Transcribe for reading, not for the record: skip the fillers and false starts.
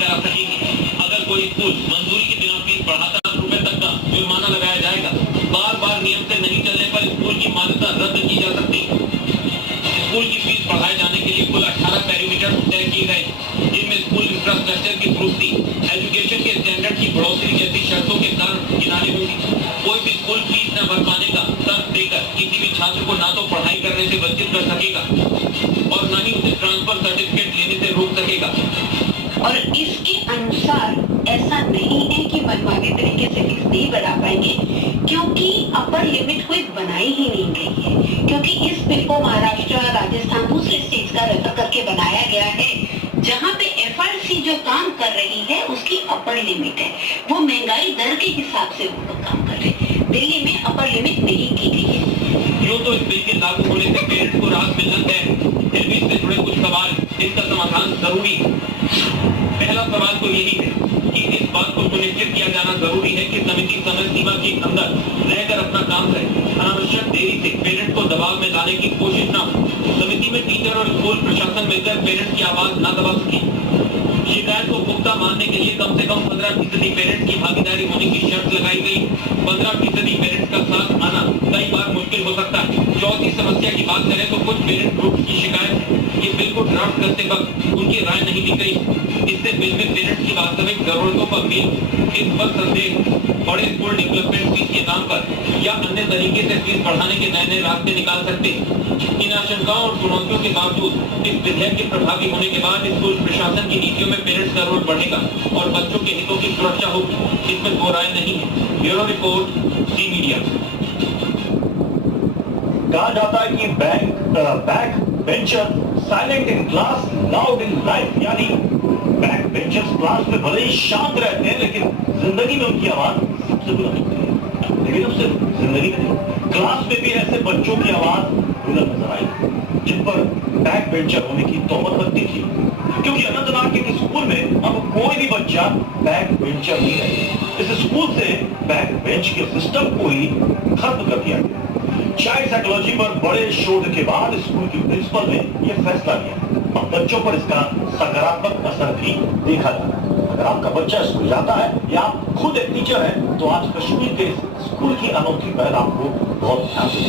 करा सकेगी। अगर कोई स्कूल मंजूरी के बिना फीस बढ़ाता ₹10 तक का जुर्माना लगाया जाएगा। बार बार नियम से नहीं चलने पर स्कूल की मान्यता रद्द की जा सकती है। स्कूल की फीस बढ़ाए जाने के लिए कुल 18 पैरामीटर तय किए गए, जिनमें स्कूल इंफ्रास्ट्रक्चर की दुरुस्ती, एजुकेशन के स्टैंडर्ड की बढ़ोतरी जैसी शर्तों के कारण किनारे होंगी। कोई भी स्कूल फीस न भर पाने का तर्क देकर किसी भी छात्र को ना तो पढ़ाई करने से वंचित कर सकेगा और न ही उसे ट्रांसफर सर्टिफिकेट लेने से रोक सकेगा। और इसके अनुसार ऐसा नहीं है कि मनमाने तरीके से फीस नहीं बढ़ा पाएंगे, क्योंकि अपर लिमिट कोई बनाई ही नहीं गई है। क्योंकि इस बिल को महाराष्ट्र, राजस्थान, दूसरे स्टेट्स का रेफर करके बनाया गया है, जहाँ पे एफआरसी जो काम कर रही है उसकी अपर लिमिट है। वो महंगाई दर के हिसाब से वो लोग काम कर रहे हैं। दिल्ली में अपर लिमिट नहीं की गई है। यूँ तो इस बिल के लागू होने से पेरेंट्स को राहत मिलना है, फिर भी इससे जुड़े कुछ सवाल, इसका समाधान जरूरी है। पहला सवाल तो यही है कि इस बात को सुनिश्चित किया जाना जरूरी है कि समिति समय सीमा के अंदर रहकर अपना काम करे। अनावश्यक देरी से पेरेंट को दबाव में लाने की कोशिश न हो। समिति में टीचर और स्कूल प्रशासन मिलकर पेरेंट्स की आवाज न दबा सके। शिकायत को पुख्ता मानने के लिए कम से कम 15% पेरेंट्स की भागीदारी होने की शर्त लगाई गई। 15% पेरेंट्स का साथ आना कई बार मुश्किल हो सकता है। चौथी समस्या की बात करें तो कुछ पेरेंट ग्रुप की शिकायत है, ये बिल को ड्राफ्ट करते वक्त उनकी राय नहीं दी गई। इससे बिल में पेरेंट्स की वास्तविक जरूरतों का मेल, इस पर संदेह, बड़े स्कूल डेवलपमेंट फीस के नाम पर या अन्य तरीके से फीस बढ़ाने के नए नए रास्ते निकाल सकते हैं। इन आशंकाओं और चुनौतियों के बावजूद इस विधेयक के प्रभावी होने के बाद स्कूल प्रशासन की नीतियों में पेरेंट्स का रोल बढ़ेगा और बच्चों के हितों की सुरक्षा होगी, इसमें दो राय नहीं है। Bureau report, Zee Media. कहा जाता है कि back bencher silent in class, loud in life, यानी बैक बेंचर्स क्लास में भले ही शांत रहते हैं लेकिन जिंदगी में उनकी आवाज सबसे बुलंद होती है। लेकिन अब सिर्फ जिंदगी में नहीं, क्लास में भी ऐसे बच्चों की आवाज बुलंद नजर आई जिन पर बैक बेंचर होने की तौबत लगती थी, क्योंकि अनंतनाग के स्कूल में अब कोई भी बच्चा बैक बेंचर नहीं रहे। इस स्कूल से बैक बेंच के सिस्टम को ही खत्म कर दिया गया। चाइल्ड साइकोलॉजी पर बड़े शोध के बाद स्कूल की प्रिंसिपल ने यह फैसला लिया और बच्चों पर इसका सकारात्मक असर भी देखा जाता है। अगर आपका बच्चा स्कूल जाता है या आप खुद एक टीचर है तो आज कश्मीर के स्कूल की अनोखी पहल आपको बहुत ध्यान से